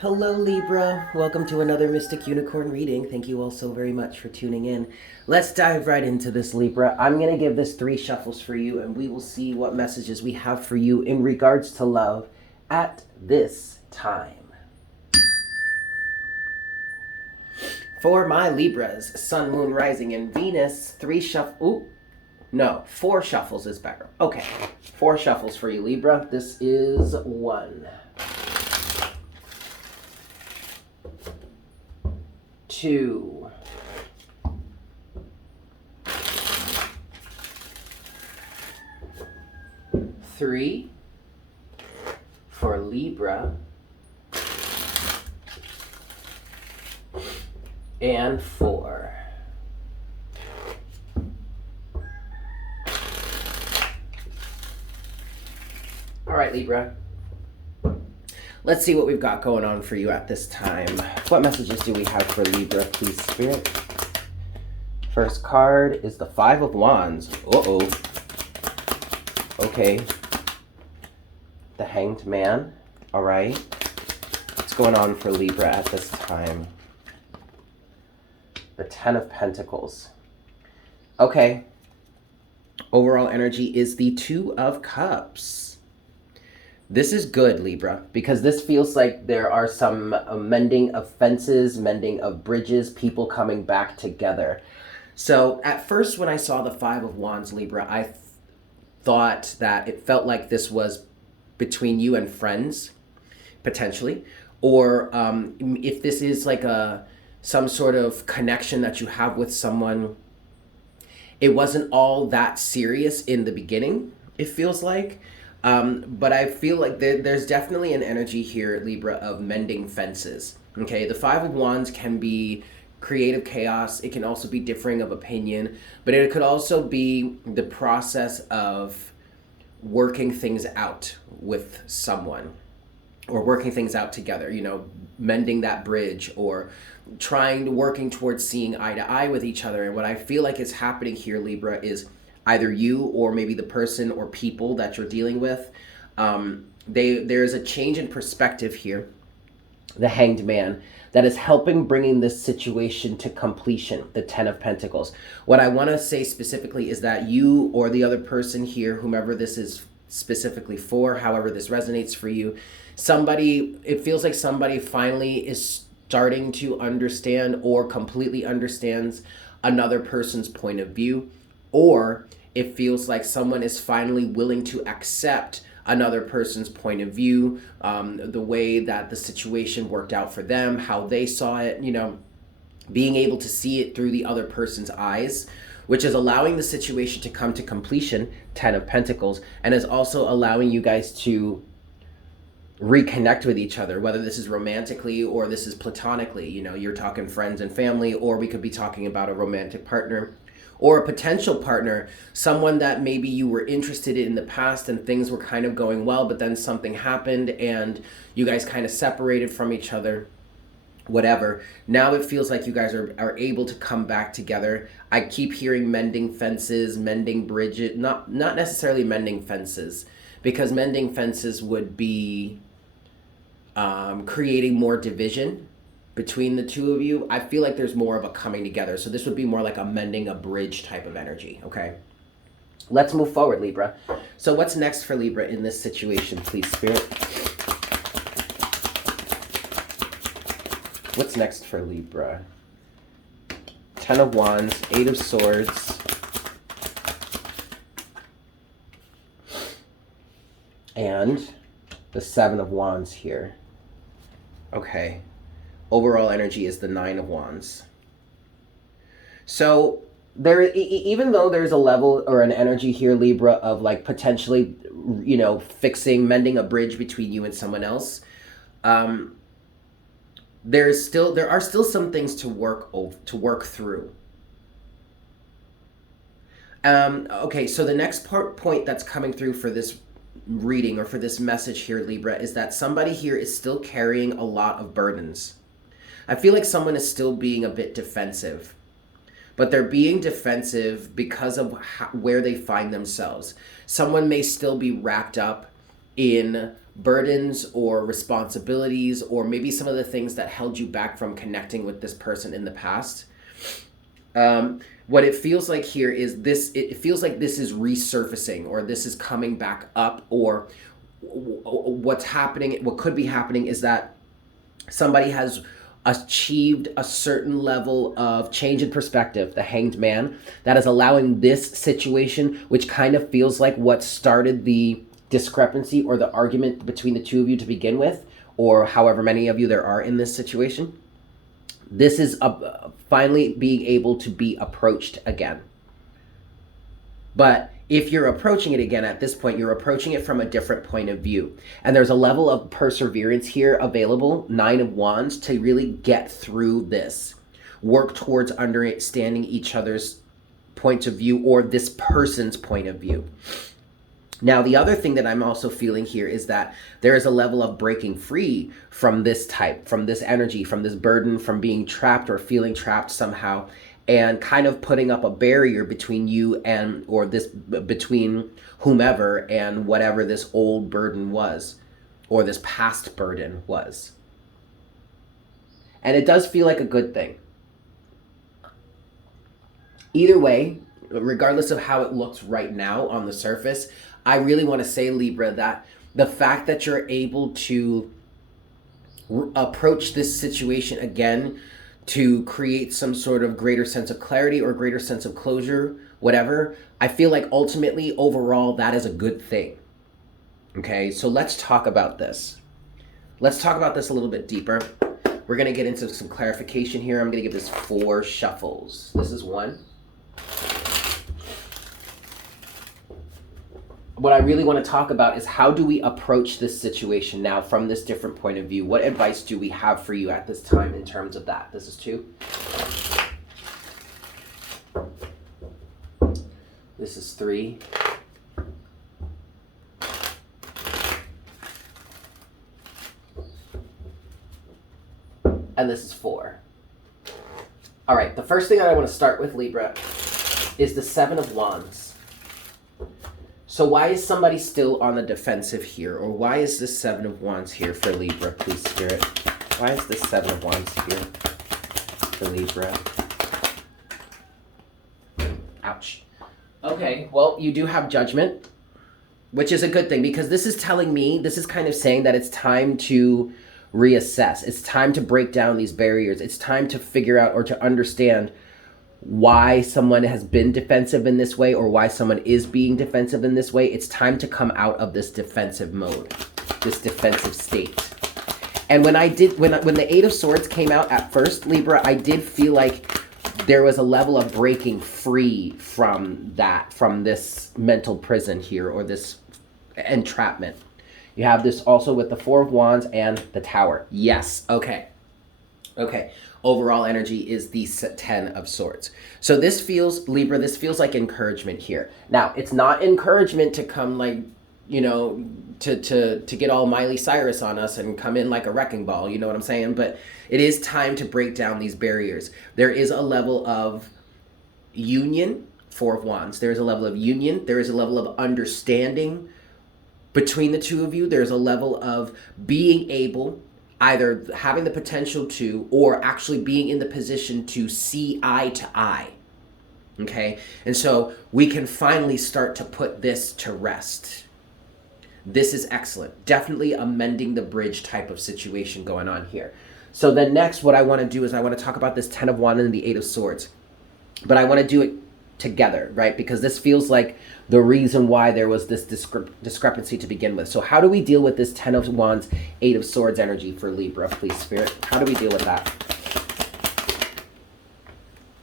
Hello Libra, welcome to another Mystic Unicorn reading. Thank you all so very much for tuning in. Let's dive right into this, Libra. I'm going to give this 3 shuffles for you and we will see what messages we have for you in regards to love at this time. For my Libras, Sun, Moon, Rising, and Venus, 4 shuffles is better. Okay, 4 shuffles for you, Libra. This is 1, 2, 3 for Libra, and 4. All right, Libra. Let's see what we've got going on for you at this time. What messages do we have for Libra, please, Spirit? First card is the 5 of Wands. Uh-oh. Okay. The Hanged Man. All right. What's going on for Libra at this time? The 10 of Pentacles. Okay. Overall energy is the 2 of Cups. This is good, Libra, because this feels like there are some mending of fences, mending of bridges, people coming back together. So at first when I saw the 5 of Wands, Libra, I thought that it felt like this was between you and friends, potentially. Or if this is like some sort of connection that you have with someone, it wasn't all that serious in the beginning, it feels like. But I feel like there's definitely an energy here, Libra, of mending fences. Okay, the 5 of Wands can be creative chaos. It can also be differing of opinion, but it could also be the process of working things out with someone or working things out together, you know, mending that bridge or working towards seeing eye to eye with each other. And what I feel like is happening here, Libra, is either you or maybe the person or people that you're dealing with, there's a change in perspective here, the Hanged Man, that is helping bringing this situation to completion, the 10 of Pentacles. What I want to say specifically is that you or the other person here, whomever this is specifically for, however this resonates for you, it feels like somebody finally is starting to understand or completely understands another person's point of view, or it feels like someone is finally willing to accept another person's point of view, the way that the situation worked out for them, how they saw it, you know, being able to see it through the other person's eyes, which is allowing the situation to come to completion, 10 of Pentacles, and is also allowing you guys to reconnect with each other, whether this is romantically or this is platonically. You know, you're talking friends and family, or we could be talking about a romantic partner or a potential partner, someone that maybe you were interested in the past and things were kind of going well, but then something happened and you guys kind of separated from each other, whatever. Now it feels like you guys are able to come back together. I keep hearing mending fences, mending bridges, not necessarily mending fences, because mending fences would be creating more division between the two of you. I feel like there's more of a coming together. So this would be more like a mending a bridge type of energy, okay? Let's move forward, Libra. So what's next for Libra in this situation, please, Spirit? What's next for Libra? 10 of Wands, 8 of Swords, and the 7 of Wands here. Okay. Overall energy is the 9 of Wands. So even though there's a level or an energy here, Libra, of like potentially, you know, mending a bridge between you and someone else, there are still some things to work through. Okay, so the next point that's coming through for this reading or for this message here, Libra, is that somebody here is still carrying a lot of burdens. I feel like someone is still being a bit defensive, but they're being defensive because of where they find themselves. Someone may still be wrapped up in burdens or responsibilities, or maybe some of the things that held you back from connecting with this person in the past. What it feels like here is this, it feels like this is resurfacing, or this is coming back up, or what's happening, what could be happening is that somebody has achieved a certain level of change in perspective, the Hanged Man, that is allowing this situation, which kind of feels like what started the discrepancy or the argument between the two of you to begin with, or however many of you there are in this situation. This is finally being able to be approached again. But if you're approaching it again at this point, you're approaching it from a different point of view. And there's a level of perseverance here available, 9 of Wands, to really get through this. Work towards understanding each other's point of view, or this person's point of view. Now, the other thing that I'm also feeling here is that there is a level of breaking free from this type, from this energy, from this burden, from being trapped or feeling trapped somehow, and kind of putting up a barrier between you and, or this, between whomever and whatever this old burden was, or this past burden was. And it does feel like a good thing. Either way, regardless of how it looks right now on the surface, I really want to say, Libra, that the fact that you're able to approach this situation again to create some sort of greater sense of clarity or greater sense of closure, whatever, I feel like ultimately, overall, that is a good thing. Okay, so let's talk about this. Let's talk about this a little bit deeper. We're going to get into some clarification here. I'm going to give this 4 shuffles. This is 1. What I really want to talk about is, how do we approach this situation now from this different point of view? What advice do we have for you at this time in terms of that? This is 2. This is 3. And this is 4. All right, the first thing that I want to start with, Libra, is the 7 of Wands. So why is somebody still on the defensive here? Or why is this 7 of Wands here for Libra, please, Spirit? Why is this 7 of Wands here for Libra? Ouch. Okay, well, you do have Judgment, which is a good thing, because this is telling me, this is kind of saying that it's time to reassess. It's time to break down these barriers. It's time to figure out or to understand why someone has been defensive in this way, or why someone is being defensive in this way. It's time to come out of this defensive mode, this defensive state. And when the 8 of Swords came out at first, Libra, I did feel like there was a level of breaking free from that, from this mental prison here, or this entrapment. You have this also with the 4 of Wands and the Tower. Yes, okay. Okay, overall energy is the 10 of Swords. So this feels, Libra, this feels like encouragement here. Now, it's not encouragement to come like, you know, to get all Miley Cyrus on us and come in like a wrecking ball, you know what I'm saying? But it is time to break down these barriers. There is a level of union, 4 of Wands. There is a level of union. There is a level of understanding between the two of you. There's a level of being able, either having the potential to, or actually being in the position to see eye to eye. Okay? And so we can finally start to put this to rest. This is excellent. Definitely a mending the bridge type of situation going on here. So then next, what I want to do is I want to talk about this 10 of Wands and the 8 of Swords. But I want to do it together, right? Because this feels like the reason why there was this discrepancy to begin with. So how do we deal with this 10 of Wands, 8 of Swords energy for Libra, please, Spirit? How do we deal with that?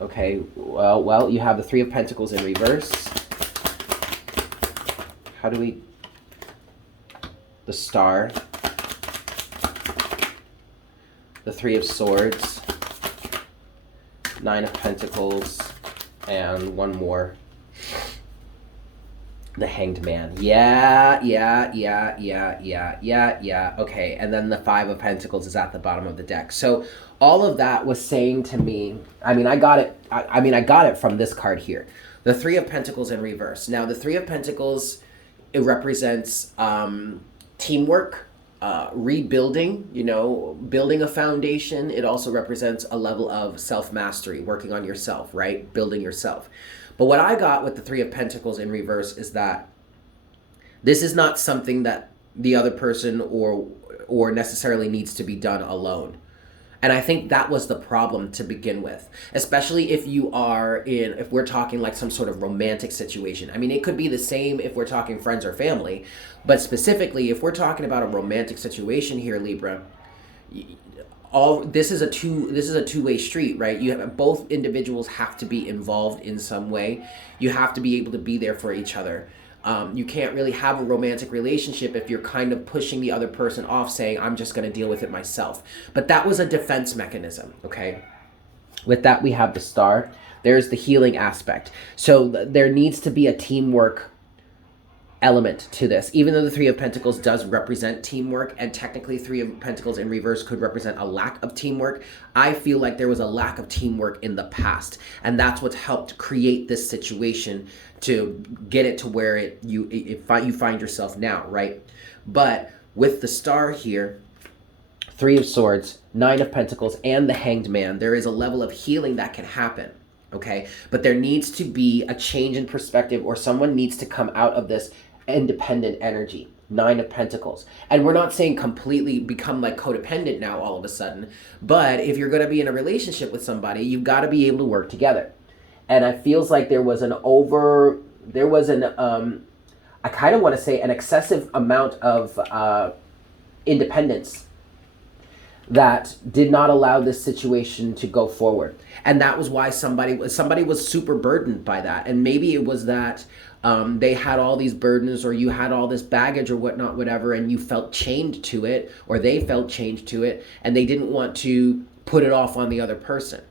Okay, well, you have the 3 of Pentacles in reverse. How do we... The Star. The 3 of Swords. 9 of Pentacles. And one more. The Hanged Man. Yeah. Okay, and then the 5 of Pentacles is at the bottom of the deck. So all of that was saying to me, I got it from this card here. The 3 of Pentacles in reverse. Now, the 3 of Pentacles, it represents teamwork, rebuilding, you know, building a foundation. It also represents a level of self-mastery, working on yourself, right? Building yourself. But what I got with the Three of Pentacles in reverse is that this is not something that the other person or necessarily needs to be done alone. And I think that was the problem to begin with, especially if if we're talking like some sort of romantic situation. I mean, it could be the same if we're talking friends or family, but specifically if we're talking about a romantic situation here, Libra, this is a two-way street, right? Both individuals have to be involved in some way. You have to be able to be there for each other. You can't really have a romantic relationship if you're kind of pushing the other person off, saying, I'm just going to deal with it myself. But that was a defense mechanism, okay? With that, we have the Star. There's the healing aspect. So there needs to be a teamwork element to this. Even though the Three of Pentacles does represent teamwork, and technically Three of Pentacles in reverse could represent a lack of teamwork, I feel like there was a lack of teamwork in the past. And that's what's helped create this situation to get it to where you find yourself now, right? But with the Star here, Three of Swords, Nine of Pentacles, and the Hanged Man, there is a level of healing that can happen, okay? But there needs to be a change in perspective, or someone needs to come out of this independent energy. Nine of Pentacles. And we're not saying completely become like codependent now all of a sudden, but if you're going to be in a relationship with somebody, you've got to be able to work together. And it feels like there was I kind of want to say an excessive amount of independence that did not allow this situation to go forward. And that was why somebody was super burdened by that. And maybe it was that they had all these burdens, or you had all this baggage or whatnot, whatever, and you felt chained to it, or they felt chained to it, and they didn't want to put it off on the other person.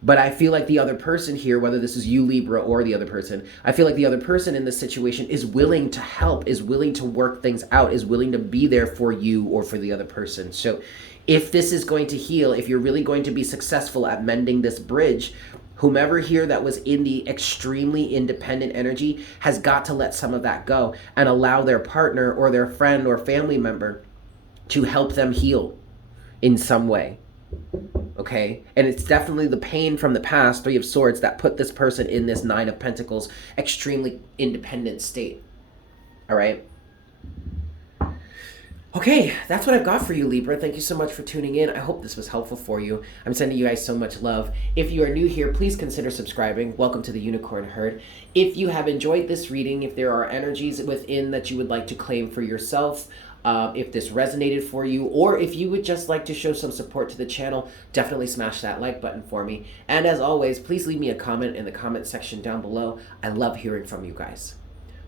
But I feel like the other person here, whether this is you, Libra, or the other person, I feel like the other person in this situation is willing to help, is willing to work things out, is willing to be there for you or for the other person. So if this is going to heal, if you're really going to be successful at mending this bridge, whomever here that was in the extremely independent energy has got to let some of that go and allow their partner or their friend or family member to help them heal in some way. Okay, and it's definitely the pain from the past, Three of Swords, that put this person in this Nine of Pentacles extremely independent state. All right. Okay, that's what I've got for you, Libra. Thank you so much for tuning in. I hope this was helpful for you. I'm sending you guys so much love. If you are new here, please consider subscribing. Welcome to the Unicorn Herd. If you have enjoyed this reading, if there are energies within that you would like to claim for yourself, if this resonated for you, or if you would just like to show some support to the channel, definitely smash that like button for me. And as always, please leave me a comment in the comment section down below. I love hearing from you guys.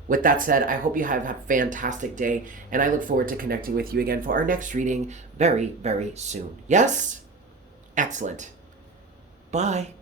With that said, I hope you have a fantastic day, and I look forward to connecting with you again for our next reading very, very soon. Yes? Excellent. Bye.